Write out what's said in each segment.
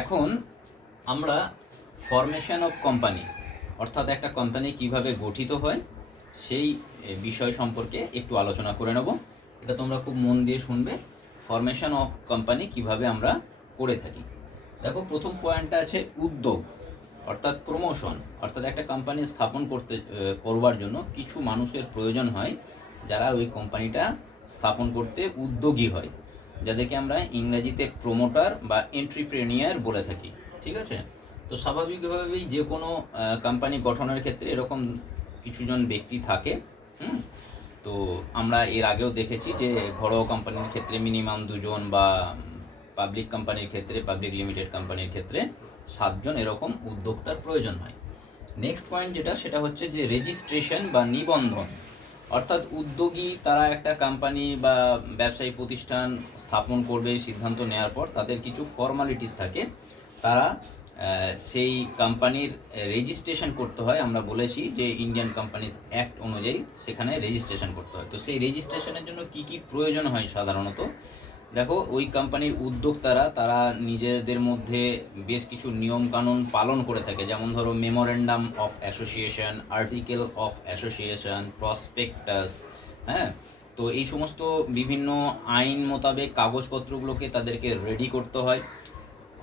এখন আমরা formation of company অর্থাৎ একটা কোম্পানি কিভাবে গঠিত হয় সেই বিষয় সম্পর্কে একটু আলোচনা করে নেব। এটা তোমরা খুব মন দিয়ে শুনবে। ফরমেশন অফ কোম্পানি কিভাবে আমরা করে থাকি। দেখো, প্রথম পয়েন্টটা আছে উদ্যোগ অর্থাৎ প্রমোশন। অর্থাৎ একটা কোম্পানি স্থাপন করবার জন্য কিছু মানুষের প্রয়োজন হয় যারা ওই কোম্পানিটা স্থাপন করতে উদ্যোগী হয়, যাদেরকে আমরা ইংরেজিতে প্রমোটার বা এন্ট্রিপ্রেনিয়ার বলে থাকি। ঠিক আছে? তো স্বাভাবিকভাবেই যে কোনো কোম্পানি গঠনের ক্ষেত্রে এরকম কিছুজন ব্যক্তি থাকে। তো আমরা এর আগেও দেখেছি যে ঘরোয়া কোম্পানির ক্ষেত্রে মিনিমাম 2জন, বা পাবলিক কোম্পানির ক্ষেত্রে, পাবলিক লিমিটেড কোম্পানির ক্ষেত্রে 7জন এরকম উদ্যোক্তার প্রয়োজন হয়। নেক্সট পয়েন্ট যেটা, সেটা হচ্ছে যে রেজিস্ট্রেশন বা নিবন্ধন। অর্থাৎ উদ্যোগী তারা একটা কোম্পানি বা ব্যবসায়ী প্রতিষ্ঠান স্থাপন করবে সিদ্ধান্ত নেওয়ার পর তাদের কিছু ফর্মালিটিস থাকে, তারা সেই কোম্পানির রেজিস্ট্রেশন করতে হয়। আমরা বলেছি যে ইন্ডিয়ান কোম্পানিজ অ্যাক্ট অনুযায়ী সেখানে রেজিস্ট্রেশন করতে হয়। তো সেই রেজিস্ট্রেশনের জন্য কি কি প্রয়োজন হয় সাধারণত, দেখো, ওই কোম্পানির উদ্যোক্তারা তারা নিজেদের মধ্যে বেশ কিছু নিয়মকানুন পালন করে থাকে। যেমন ধরো, memorandum of association, article of association, prospectus. হ্যাঁ, তো এই সমস্ত বিভিন্ন আইন মোতাবেক কাগজপত্রগুলোকে তাদেরকে রেডি করতে হয়।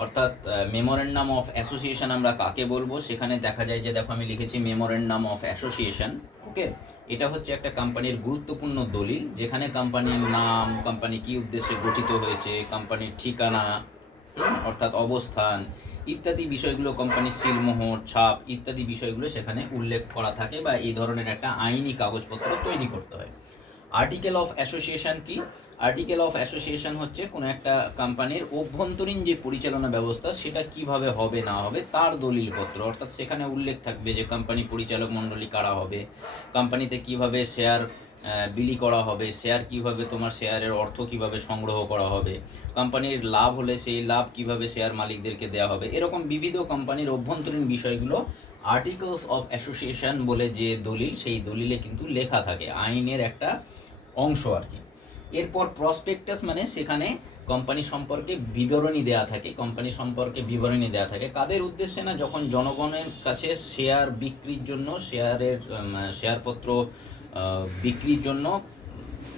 অর্থাৎ মেমোরেন্ডাম অফ অ্যাসোসিয়েশন আমরা কাকে বলবো, সেখানে দেখা যায় যে, দেখো, আমি লিখেছি মেমোরেন্ডাম অফ অ্যাসোসিয়েশন। ওকে, এটা হচ্ছে একটা কোম্পানির গুরুত্বপূর্ণ দলিল, যেখানে কোম্পানির নাম, কোম্পানি কী উদ্দেশ্যে গঠিত হয়েছে, কোম্পানির ঠিকানা অর্থাৎ অবস্থান ইত্যাদি বিষয়গুলো, কোম্পানির সিলমোহর, ছাপ ইত্যাদি বিষয়গুলো সেখানে উল্লেখ করা থাকে, বা এই ধরনের একটা আইনি কাগজপত্র তৈরি করতে হয়। আর্টিকেল অফ অ্যাসোসিয়েশন কি? আর্টিকেল অফ অ্যাসোসিয়েশন হচ্ছে কোনো একটা কোম্পানির অভ্যন্তরীণ যে পরিচালনা ব্যবস্থা সেটা কিভাবে হবে না হবে তার দলিলপত্র। অর্থাৎ সেখানে উল্লেখ থাকবে যে কোম্পানি পরিচালক মণ্ডলী কারা হবে, কোম্পানিতে কিভাবে শেয়ার বিলি করা হবে, শেয়ার কিভাবে, তোমার শেয়ারের অর্থ কিভাবে সংগ্রহ করা হবে, কোম্পানির লাভ হলে সেই লাভ কিভাবে শেয়ার মালিকদেরকে দেওয়া হবে। এরকম বিবিধ কোম্পানির অভ্যন্তরীণ বিষয়গুলো আর্টিকেলস অফ অ্যাসোসিয়েশন বলে যে দলিল, সেই দলিলে কিন্তু লেখা থাকে, আইনের একটা অংশ আর কি। এরপর প্রসপেক্টাস, মানে সেখানে কোম্পানি সম্পর্কে বিবরণী দেওয়া থাকে। কোম্পানি সম্পর্কে বিবরণী দেওয়া থাকে কাদের উদ্দেশ্যে না, যখন জনগণের কাছে শেয়ার বিক্রির জন্য, শেয়ারপত্র বিক্রির জন্য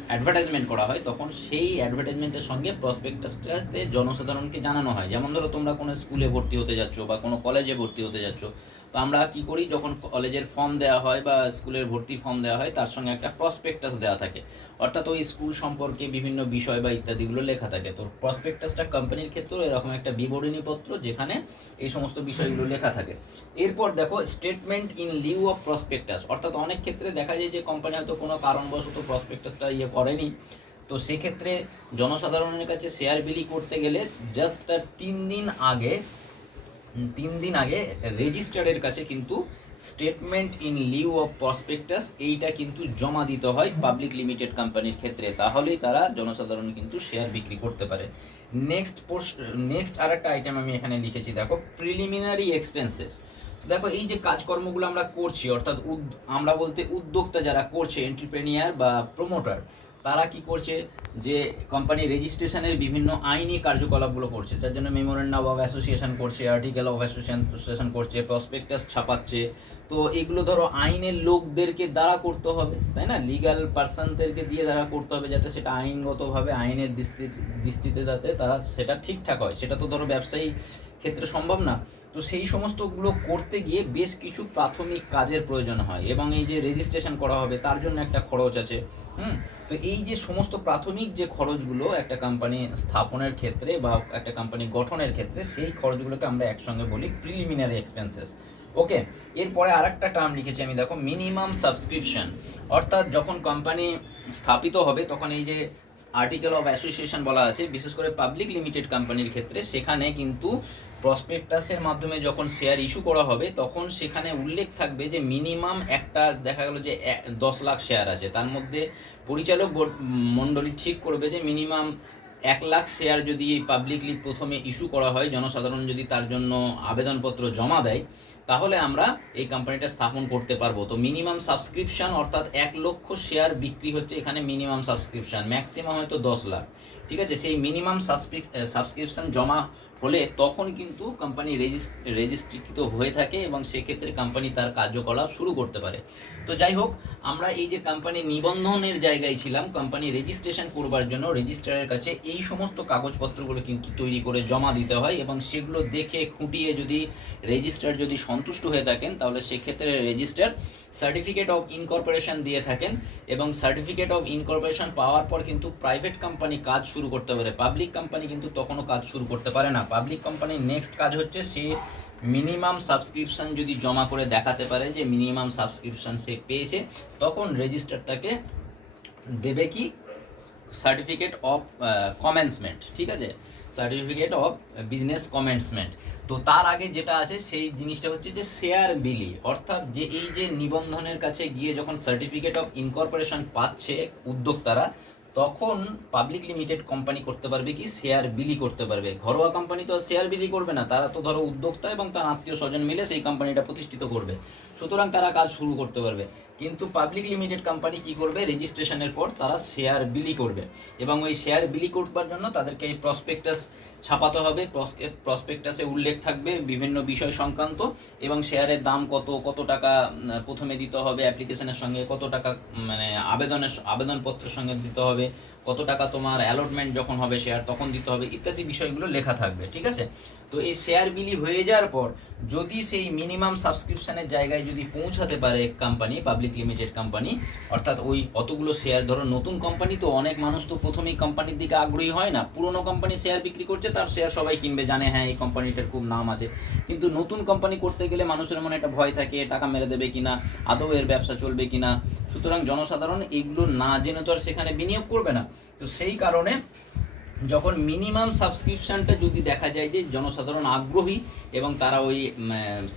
অ্যাডভার্টাইজমেন্ট করা হয়, তখন সেই অ্যাডভার্টাইজমেন্টের সঙ্গে প্রসপেক্টাসটাতে জনসাধারণকে জানানো হয়। যেমন ধরো, তোমরা কোনো স্কুলে ভর্তি হতে যাচ্ছ বা কোনো কলেজে ভর্তি হতে যাচ্ছ, তো আমরা কি করি, যখন কলেজের ফর্ম দেওয়া হয় বা স্কুলের ভর্তি ফর্ম দেওয়া হয়, তার সঙ্গে একটা প্রসপেক্টাস দেওয়া থাকে। অর্থাৎ ওই স্কুল সম্পর্কে বিভিন্ন বিষয় বা ইত্যাদিগুলো লেখা থাকে। তো প্রসপেক্টাসটা কোম্পানির ক্ষেত্রেও এরকম একটা বিবরণীপত্র, যেখানে এই সমস্ত বিষয়গুলো লেখা থাকে। এরপর দেখো, statement in Liu of prospectus. অর্থাৎ অনেক ক্ষেত্রে দেখা যায় যে কোম্পানি হয়তো কোনো কারণবশত প্রসপেক্টাসটা করেনি, তো সেক্ষেত্রে জনসাধারণের কাছে শেয়ার বিলি করতে গেলে জাস্ট তার 3 দিন আগে রেজিস্ট্রারের কাছে কিন্তু statement in Liu of prospectus এইটা কিন্তু জমা দিতে হয় পাবলিক লিমিটেড কোম্পানির ক্ষেত্রে, তাহলেই তারা জনসাধারণ কিন্তু শেয়ার বিক্রি করতে পারে। নেক্সট আর একটা আইটেম আমি এখানে লিখেছি, দেখো, প্রিলিমিনারি এক্সপেন্সেস। দেখো, এই যে কাজকর্মগুলো আমরা করছি, অর্থাৎ আমরা বলতে উদ্যোক্তা যারা করছে, এন্ট্রিপ্রেনিয়ার বা প্রমোটার, তারা কি করছে, যে কোম্পানি রেজিস্ট্রেশনের বিভিন্ন আইনি কার্যকলাপগুলো করছে, যার জন্য মেমোরেন্ডাম অফ অ্যাসোসিয়েশন করছে, আর্টিকেল অফ অ্যাসোসিয়েশন করছে, প্রসপেক্টাস ছাপাচ্ছে। তো এগুলো ধরো আইনের লোকদেরকে দ্বারা করতে হবে, তাই না, লিগ্যাল পার্সনদেরকে দিয়ে দ্বারা করতে হবে, যাতে সেটা আইনগতভাবে আইনের দৃষ্টিতে যাতে তারা সেটা ঠিকঠাক হয়। সেটা তো ধরো ব্যবসায়ী ক্ষেত্রে সম্ভব না। তো সেই সমস্তগুলো করতে গিয়ে বেশ কিছু প্রাথমিক কাজের প্রয়োজন হয়, এবং এই যে রেজিস্ট্রেশন করা হবে তার জন্য একটা খরচ আছে। তো এই যে সমস্ত প্রাথমিক যে খরচগুলো একটা কোম্পানি স্থাপনের ক্ষেত্রে বা একটা কোম্পানি গঠনের ক্ষেত্রে, সেই খরচগুলোকে আমরা একসঙ্গে বলি প্রিলিমিনারি এক্সপেন্সেস। ওকে, এরপরে আর একটা টার্ম লিখেছি আমি, দেখো, মিনিমাম সাবস্ক্রিপশন। অর্থাৎ যখন কোম্পানি স্থাপিত হবে তখন এই যে আর্টিকেল অফ অ্যাসোসিয়েশন বলা আছে, বিশেষ করে পাবলিক লিমিটেড কোম্পানির ক্ষেত্রে, সেখানে কিন্তু প্রসপেক্টাসের মাধ্যমে যখন শেয়ার ইস্যু করা হবে তখন সেখানে উল্লেখ থাকবে যে মিনিমাম একটা, দেখা গেল যে 10 লাখ শেয়ার আছে, তার মধ্যে পরিচালক মণ্ডলী ঠিক করবে যে মিনিমাম 1 লাখ শেয়ার যদি পাবলিকলি প্রথমে ইস্যু করা হয়, জনসাধারণ যদি তার জন্য আবেদনপত্র জমা দেয়, তাহলে আমরা এই কোম্পানিটা স্থাপন করতে পারবো। তো মিনিমাম সাবস্ক্রিপশন অর্থাৎ 1 লক্ষ শেয়ার বিক্রি হচ্ছে এখানে মিনিমাম সাবস্ক্রিপশন, ম্যাক্সিমাম হয়তো 10 লাখ। ঠিক আছে, সেই মিনিমাম সাবস্ক্রিপশন জমা হলে তখন কিন্তু কোম্পানি রেজিস্ট্রিকৃত হয়ে থাকে এবং সেক্ষেত্রে কোম্পানি তার কার্যকলাপ শুরু করতে পারে। তো যাই হোক, আমরা এই যে কোম্পানি নিবন্ধনের জায়গায় ছিলাম, কোম্পানি রেজিস্ট্রেশন করবার জন্য রেজিস্ট্রারের কাছে এই সমস্ত কাগজপত্রগুলো কিন্তু তৈরি করে জমা দিতে হয় এবং সেগুলো দেখে খুঁটিয়ে যদি রেজিস্ট্রার যদি সন্তুষ্ট হয়ে থাকেন তাহলে সেক্ষেত্রে রেজিস্ট্রার সার্টিফিকেট অফ ইনকর্পোরেশন দিয়ে থাকেন এবং সার্টিফিকেট অফ ইনকর্পোরেশন পাওয়ার পর কিন্তু প্রাইভেট কোম্পানি কাজ শুরু করতে পারে, পাবলিক কোম্পানি কিন্তু তখনও কাজ শুরু করতে পারে না। পাবলিক কোম্পানির নেক্সট কাজ হচ্ছে সে মিনিমাম সাবস্ক্রিপশন যদি জমা করে দেখাতে পারে যে মিনিমাম সাবস্ক্রিপশন সে পেয়েছে, তখন রেজিস্টার তাকে দেবে কি সার্টিফিকেট অফ কমেন্সমেন্ট, ঠিক আছে, সার্টিফিকেট অফ বিজনেস কমেন্সমেন্ট। তো তার আগে যেটা আছে সেই জিনিসটা হচ্ছে যে শেয়ার বিলি, অর্থাৎ যে এই যে নিবন্ধনের কাছে গিয়ে যখন সার্টিফিকেট অফ ইনকর্পোরেশন পাচ্ছে উদ্যোক্তারা, তখন পাবলিক লিমিটেড কোম্পানি করতে পারবে কি শেয়ার বিলি করতে পারবে। ঘরোয়া কোম্পানি তো শেয়ার বিলি করবে না, তারা তো ধরো উদ্যোক্তা এবং তার আত্মীয় স্বজন মিলে সেই কোম্পানিটা প্রতিষ্ঠিত করবে, সুতরাং তারা কাজ শুরু করতে পারবে। কিন্তু পাবলিক লিমিটেড কোম্পানি কি করবে, রেজিস্ট্রেশনের পর তারা শেয়ার বিলি করবে এবং ওই শেয়ার বিলি করবার জন্য তাদেরকে এই প্রসপেক্টাস ছাপাতে হবে। প্রসপেক্টাসে উল্লেখ থাকবে বিভিন্ন বিষয় সংক্রান্ত এবং শেয়ারের দাম কত টাকা প্রথমে দিতে হবে, অ্যাপ্লিকেশনের সঙ্গে কত টাকা মানে আবেদনপত্রের সঙ্গে দিতে হবে, কত টাকা তোমার অ্যালটমেন্ট যখন হবে শেয়ার তখন দিতে হবে, ইত্যাদি বিষয়গুলো লেখা থাকবে, ঠিক আছে। তো এই শেয়ার বিলি হয়ে যাওয়ার পর যদি সেই মিনিমাম সাবস্ক্রিপশনের জায়গায় যদি পৌঁছাতে পারে কোম্পানি, পাবলিক লিমিটেড কোম্পানি, অর্থাৎ ওই অতগুলো শেয়ার, ধরো নতুন কোম্পানি তো অনেক মানুষ তো প্রথমেই কোম্পানির দিকে আগ্রহী হয় না, পুরনো কোম্পানি শেয়ার বিক্রি করছে তার শেয়ার সবাই কিনবে, জানে হ্যাঁ এই কোম্পানিটার খুব নাম আছে, কিন্তু নতুন কোম্পানি করতে গেলে মানুষের মনে একটা ভয় থাকে, টাকা মেরে দেবে কিনা, আদৌ এর ব্যবসা চলবে কিনা, সুতরাং জনসাধারণ এগুলো না জেনে তো আর সেখানে বিনিয়োগ করবে না। তো সেই কারণে যখন মিনিমাম সাবস্ক্রিপশনটা যদি দেখা যায় যে জনসাধারণ আগ্রহী এবং তারা ওই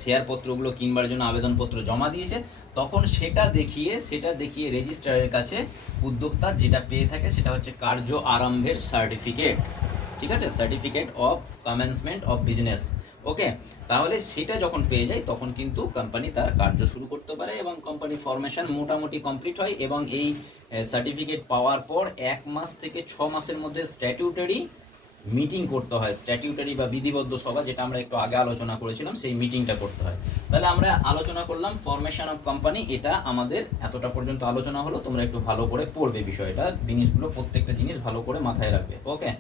শেয়ারপত্রগুলো কিনবার জন্য আবেদনপত্র জমা দিয়েছে, তখন সেটা দেখিয়ে রেজিস্ট্রারের কাছে উদ্যোক্তা যেটা পেয়ে থাকে সেটা হচ্ছে কার্য আরম্ভের সার্টিফিকেট, ঠিক আছে, certificate of commencement of business. Okay, তাহলে সেটা যখন পেয়ে যায় তখন কিন্তু কোম্পানি তার কার্য শুরু করতে পারে এবং কোম্পানি ফরমেশন মোটামুটি কমপ্লিট হয় এবং এই সার্টিফিকেট পাওয়ার পর 1 মাস থেকে 6 মাসের মধ্যে স্ট্যাটিউটারি মিটিং করতে হয়, স্ট্যাটিউটারি বা বিধিবদ্ধ সভা, যেটা আমরা একটু আগে আলোচনা করেছিলাম, সেই মিটিংটা করতে হয়। তাহলে আমরা আলোচনা করলাম ফরমেশন অফ কোম্পানি, এটা আমাদের এতটা পর্যন্ত আলোচনা হলো। তোমরা একটু ভালো করে পড়বে বিষয়টা, জিনিসগুলো প্রত্যেকটা জিনিস ভালো করে মাথায় রাখবে। ওকে।